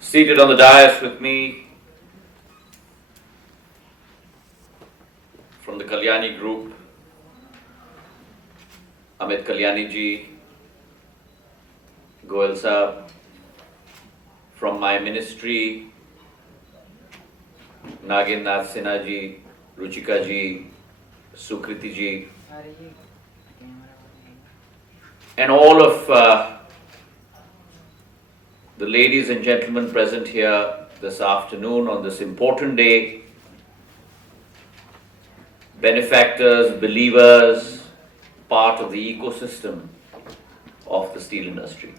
Seated on the dais with me from the Kalyani Group, Amit Kalyani ji, Goel Saab, from my ministry, Nagin Nath Sinha ji, Ruchika ji, Sukriti ji, and all of the ladies and gentlemen present here this afternoon on this important day, benefactors, believers, part of the ecosystem of the steel industry.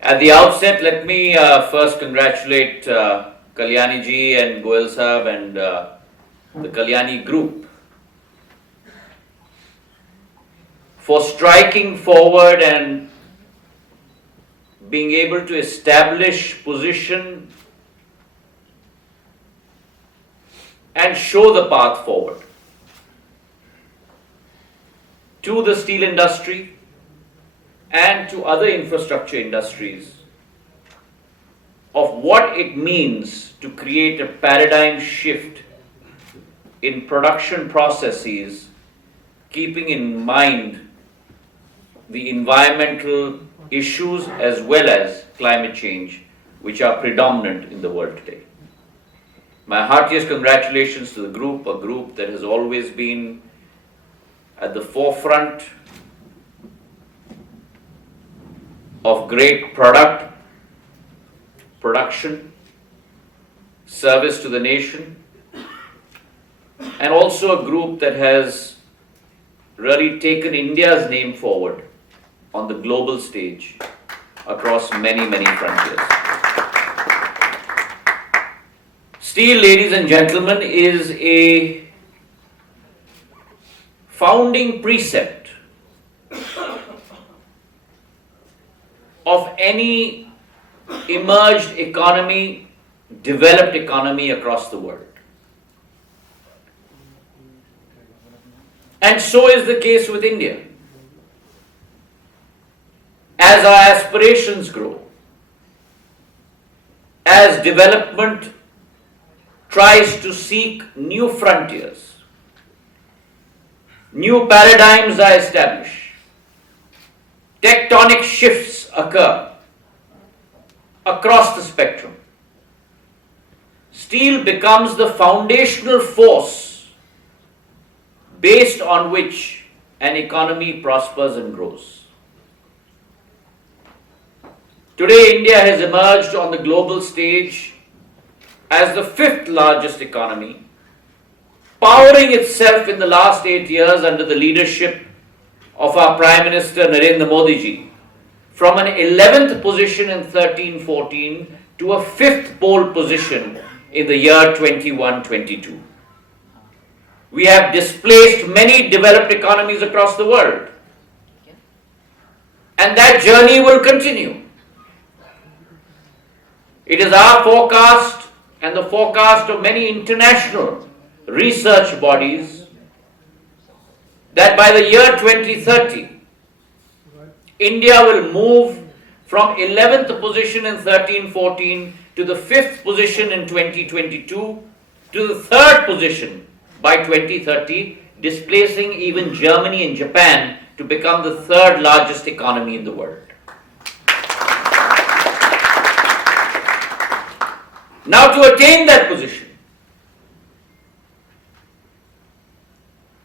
At the outset, let me first congratulate Kalyani ji and Goel Saab and the Kalyani Group for striking forward and being able to establish position and show the path forward to the steel industry and to other infrastructure industries of what it means to create a paradigm shift in production processes, keeping in mind the environmental issues as well as climate change, which are predominant in the world today. My heartiest congratulations to the group, a group that has always been at the forefront of great production, service to the nation, and also a group that has really taken India's name forward on the global stage across many, many frontiers. Steel, ladies and gentlemen, is a founding precept of any emerged economy, developed economy across the world. And so is the case with India. As our aspirations grow, as development tries to seek new frontiers, new paradigms are established, tectonic shifts occur across the spectrum. Steel becomes the foundational force based on which an economy prospers and grows. Today, India has emerged on the global stage as the 5th largest economy, powering itself in the last 8 years under the leadership of our Prime Minister Narendra Modi ji, from an 11th position in 13-14 to a 5th pole position in the year 21-22. We have displaced many developed economies across the world, and that journey will continue. It is our forecast and the forecast of many international research bodies that by the year 2030, India will move from 11th position in 13-14 to the 5th position in 2022 to the 3rd position by 2030, displacing even Germany and Japan to become the 3rd largest economy in the world. Now, to attain that position,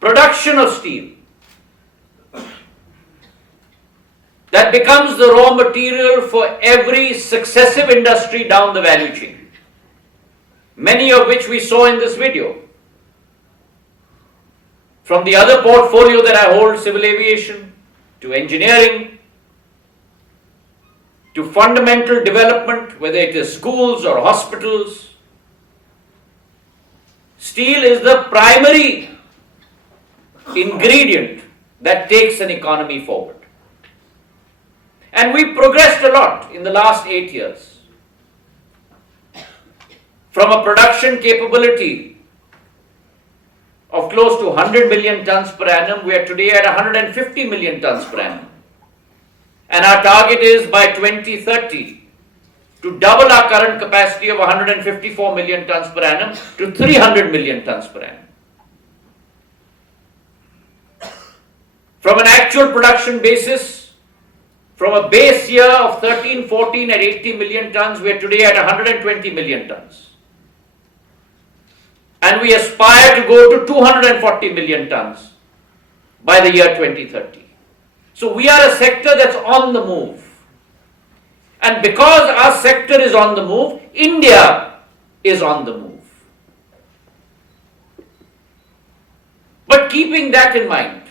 production of steel that becomes the raw material for every successive industry down the value chain, many of which we saw in this video. From the other portfolio that I hold, civil aviation, to engineering, to fundamental development, whether it is schools or hospitals, steel is the primary ingredient that takes an economy forward. And we progressed a lot in the last 8 years. From a production capability of close to 100 million tons per annum. We are today at 150 million tons per annum. And our target is by 2030 to double our current capacity of 154 million tons per annum to 300 million tons per annum. From an actual production basis, from a base year of 13-14 at 80 million tons, we are today at 120 million tons. And we aspire to go to 240 million tons by the year 2030. So we are a sector that's on the move. And because our sector is on the move, India is on the move. But keeping that in mind,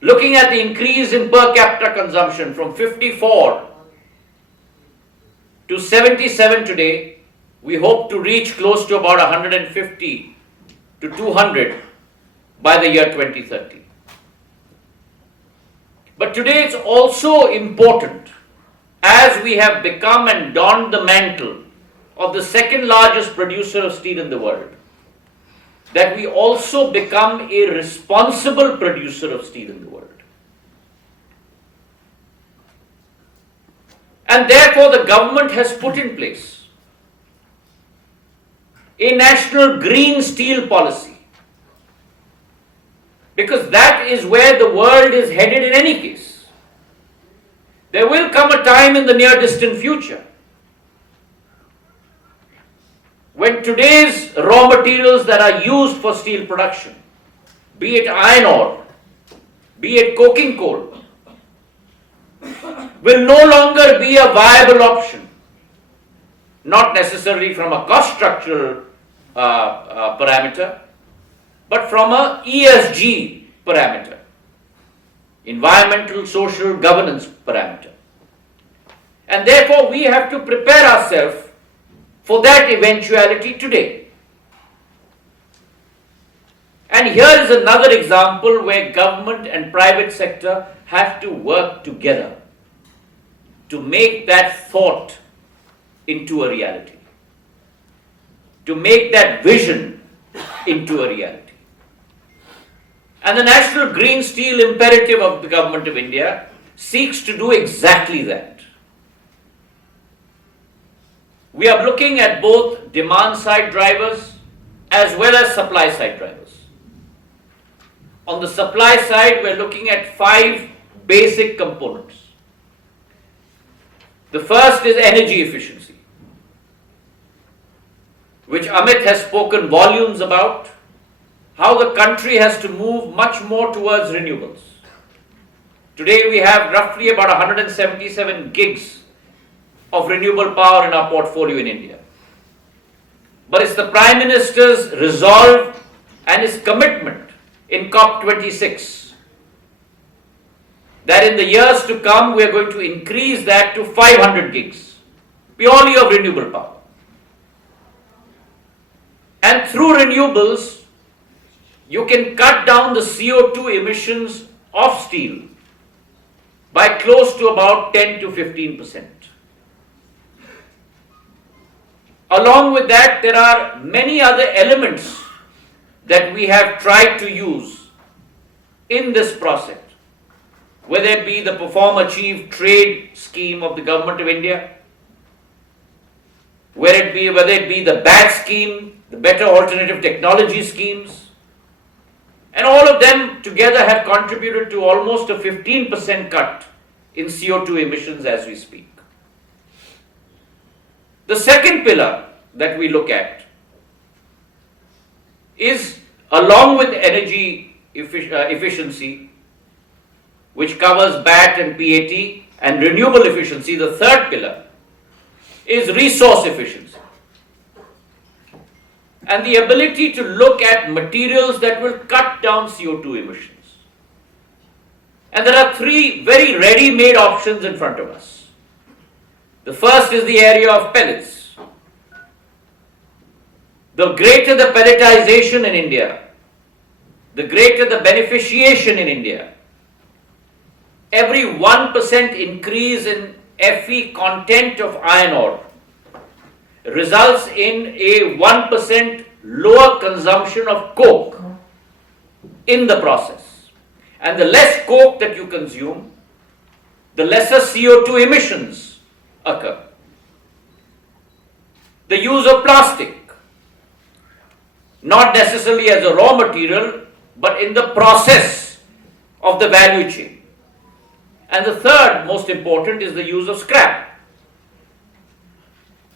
looking at the increase in per capita consumption from 54 to 77 today, we hope to reach close to about 150 to 200 by the year 2030. But today it's also important, as we have become and donned the mantle of the second largest producer of steel in the world, that we also become a responsible producer of steel in the world. And therefore the government has put in place a national green steel policy, because that is where the world is headed in any case. There will come a time in the near distant future when today's raw materials that are used for steel production, be it iron ore, be it coking coal, will no longer be a viable option, not necessarily from a cost structural parameter, but from a ESG parameter, environmental, social, governance parameter. And therefore we have to prepare ourselves for that eventuality today. And here is another example where government and private sector have to work together to make that thought into a reality, to make that vision into a reality. And the National Green Steel Imperative of the Government of India seeks to do exactly that. We are looking at both demand side drivers as well as supply side drivers. On the supply side, we are looking at 5 basic components. The first is energy efficiency, which Amit has spoken volumes about, how the country has to move much more towards renewables. Today we have roughly about 177 gigs of renewable power in our portfolio in India. But it's the Prime Minister's resolve and his commitment in COP26 that in the years to come we are going to increase that to 500 gigs, purely of renewable power. And through renewables, you can cut down the CO2 emissions of steel by close to about 10 to 15%. Along with that, there are many other elements that we have tried to use in this process, whether it be the Perform Achieve trade scheme of the Government of India, whether it be the BAT scheme, the Better Alternative Technology schemes, and all of them together have contributed to almost a 15% cut in CO2 emissions as we speak. The second pillar that we look at is, along with energy efficiency, which covers BAT and PAT, and renewable efficiency, the third pillar is resource efficiency. And the ability to look at materials that will cut down CO2 emissions. And there are 3 very ready-made options in front of us. The first is the area of pellets. The greater the pelletization in India, the greater the beneficiation in India. Every 1% increase in Fe content of iron ore results in a 1% lower consumption of coke in the process. And the less coke that you consume, the lesser CO2 emissions occur. The use of plastic, not necessarily as a raw material, but in the process of the value chain. And the third most important is the use of scrap.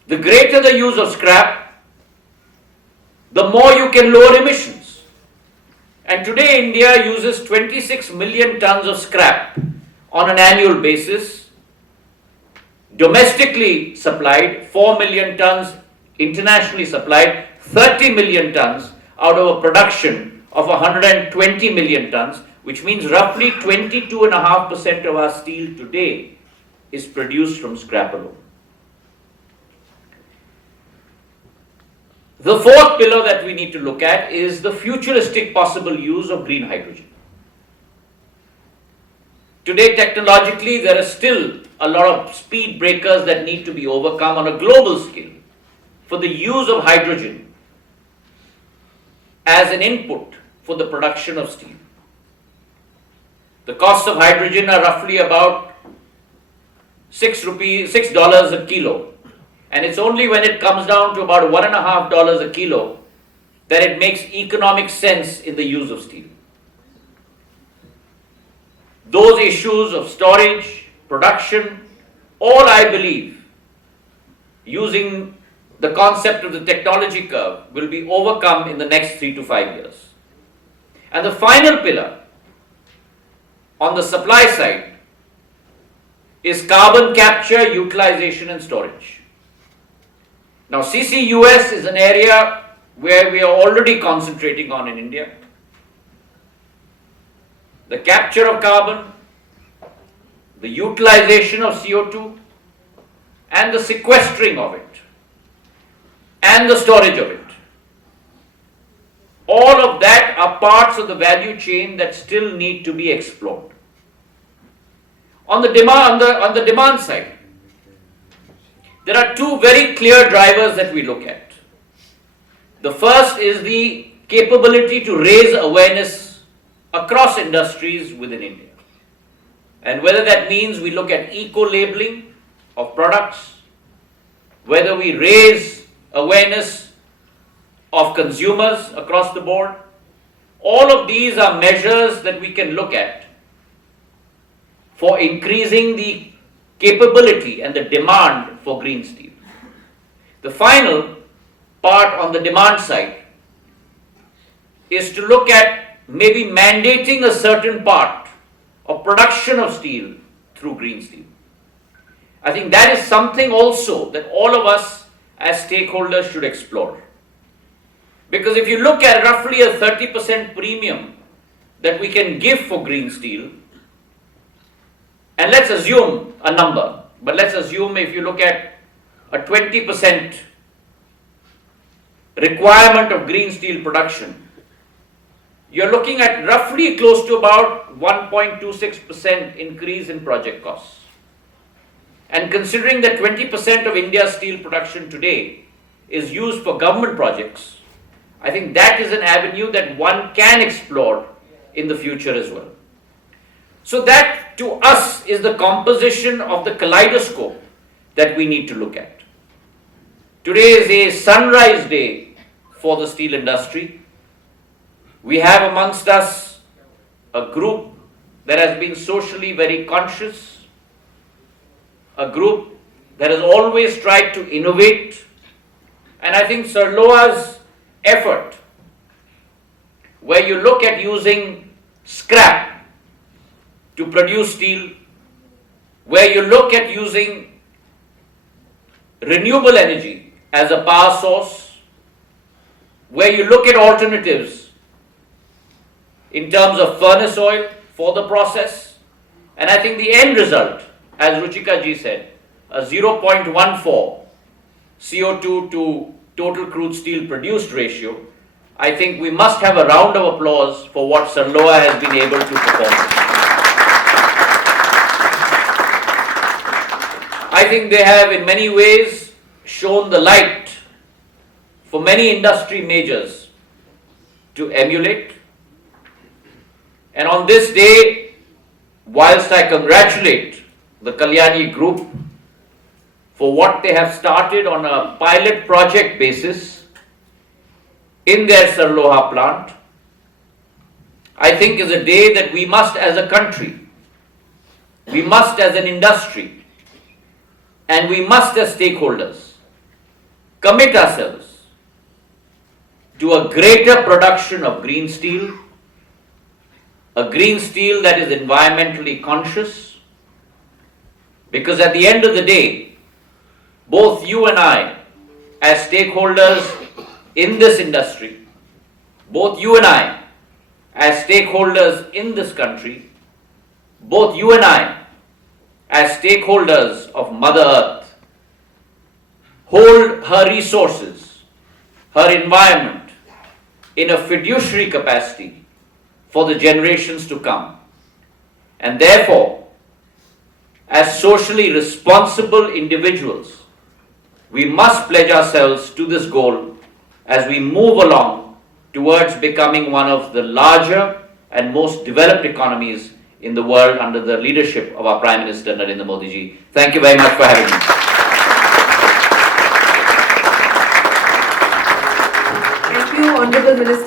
The greater the use of scrap, the more you can lower emissions. And today India uses 26 million tons of scrap on an annual basis. Domestically supplied 4 million tons, internationally supplied 30 million tons out of a production of 120 million tons, which means roughly 22.5% of our steel today is produced from scrap alone. The fourth pillar that we need to look at is the futuristic possible use of green hydrogen. Today, technologically, there are still a lot of speed breakers that need to be overcome on a global scale for the use of hydrogen as an input for the production of steel. The costs of hydrogen are roughly about $6 a kilo. And it's only when it comes down to about $1.50 a kilo that it makes economic sense in the use of steel. Those issues of storage, production, all I believe, using the concept of the technology curve, will be overcome in the next 3 to 5 years. And the final pillar on the supply side is carbon capture, utilization and storage. Now, CCUS is an area where we are already concentrating on in India. The capture of carbon, the utilization of CO2, and the sequestering of it, and the storage of it. All of that are parts of the value chain that still need to be explored. On the demand side, there are two very clear drivers that we look at. The first is the capability to raise awareness across industries within India. And whether that means we look at eco-labeling of products, whether we raise awareness of consumers across the board, all of these are measures that we can look at for increasing the capability and the demand for green steel. The final part on the demand side is to look at maybe mandating a certain part of production of steel through green steel. I think that is something also that all of us as stakeholders should explore. Because if you look at roughly a 30% premium that we can give for green steel, and let's assume a number, but let's assume if you look at a 20% requirement of green steel production, you're looking at roughly close to about 1.26% increase in project costs. And considering that 20% of India's steel production today is used for government projects, I think that is an avenue that one can explore in the future as well. So that to us is the composition of the kaleidoscope that we need to look at. Today is a sunrise day for the steel industry. We have amongst us a group that has been socially very conscious, a group that has always tried to innovate, and I think Sir Loha's effort, where you look at using scrap to produce steel, where you look at using renewable energy as a power source, where you look at alternatives in terms of furnace oil for the process, and I think the end result, as Ruchika ji said, a 0.14 CO2 to total crude steel produced ratio, I think we must have a round of applause for what Sir Loha has been able to perform. I think they have in many ways shown the light for many industry majors to emulate. And on this day, whilst I congratulate the Kalyani Group for what they have started on a pilot project basis in their Sarloha plant, I think is a day that we must as a country, we must as an industry, and we must as stakeholders commit ourselves to a greater production of green steel, a green steel that is environmentally conscious, because at the end of the day, both you and I, as stakeholders in this industry, both you and I, as stakeholders in this country, both you and I, as stakeholders of Mother Earth, hold her resources, her environment, in a fiduciary capacity for the generations to come. And therefore, as socially responsible individuals, we must pledge ourselves to this goal as we move along towards becoming one of the larger and most developed economies in the world under the leadership of our Prime Minister Narendra Modi ji. Thank you very much for having me. Thank you, Honorable Minister.